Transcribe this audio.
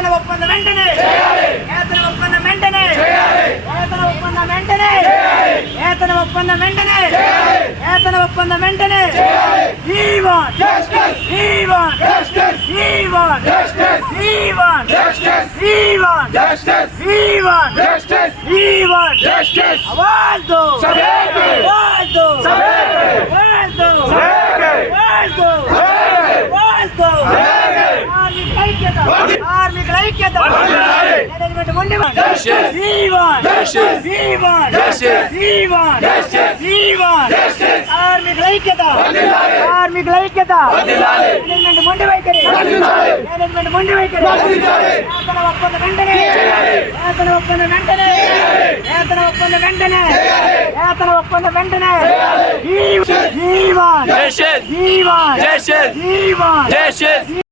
వేతన ఒప్పందం వెంటనే వేతన ఒప్పందం వెంటనే వేతన ఒప్పందం వెంటనే వేతన ఒప్పందం వెంటనే వేతన ఒప్పందం వెంటనే We want justice. We want justice. We want justice. We want justice. We want justice. We want justice. We want justice. आवाज दो सबके आवाज दो सबके आवाज दो सबके आवाज दो सबके आवाज दो सबके కార్మికుల ఐక్యత మేనేజ్మెంట్ ముందు justice. We want justice. We want justice. We want justice. We want justice. కార్మికుల ఐక్యత కార్మికుల ఐక్యత మేనేజ్మెంట్ ముందు వైఖరి మేనేజ్మెంట్ ముందు వైఖరి వేతన ఒప్పందం వెంటనే వేతన ఒప్పందం వెంటనే వేతన ఒప్పందం వెంటనే వేతన ఒప్పందం వెంటనే We want justice. We want justice. We want justice.